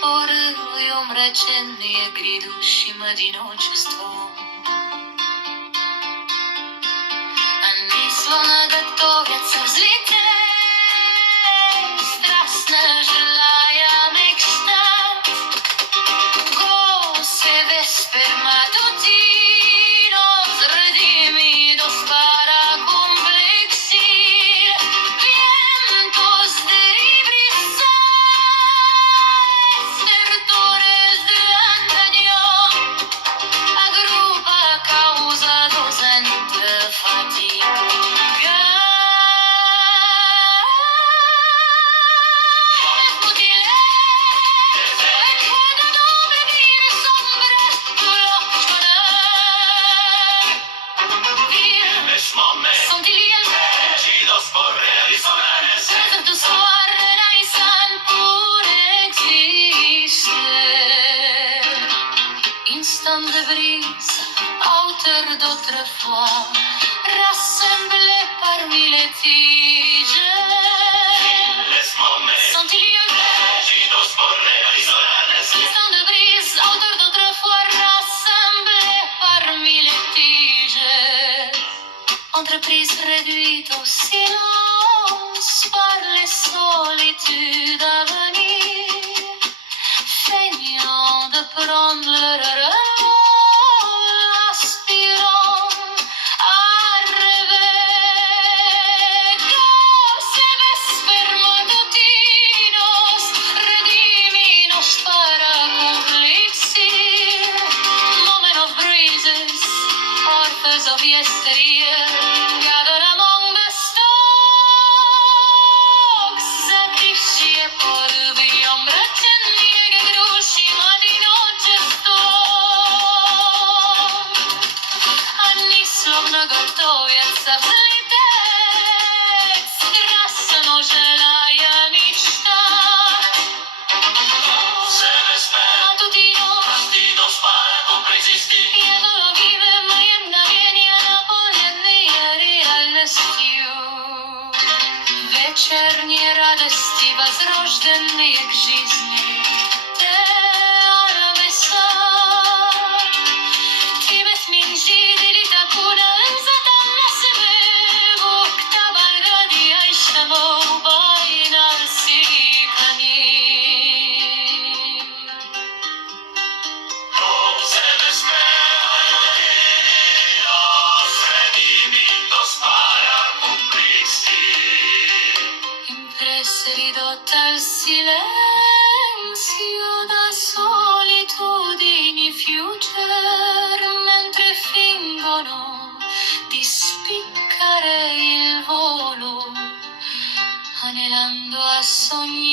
Porывы омраченные грядущим одиночеством. Они словно готовятся взлететь, страстно желая мечтать. Goce vespermatutinos redimidos para complexir vientos de brizadas, estertores de antaño, agrupa causados entre fatiga. Vencidos por realizadores, de su realizan por exister. Instant de brise, hauteur d'autrefois, rassemblés parmi les tiges. Centillions, vencidos por realizadores, instant de brise, hauteur d'autrefois, rassemblés parmi les tiges. Entreprise réduite au silence par les solitudes à venir, feignant de prendre leur rôle, aspirant à rêver. Goce vespermatutinos rediminos para complexir, moment of breezes, authors of yesteryear, gathered among the stalks. Затихшие порывы омраченные грядущим одиночеством. Они словно готовятся взлететь, страстно желая мечтать. Matutinos para comprexistir. Jedno lobimy, mgnienie napełnienie realностью. Вечерние радости, возрожденные к жизни. Te arabesar. Times min jidili takuna انزتا نسمه وكتب الردي عيشتمو بين السيكاني. Impresse ridotta al silenzio da solitudini future, mentre fingono di spiccare il volo, anelando a sognare.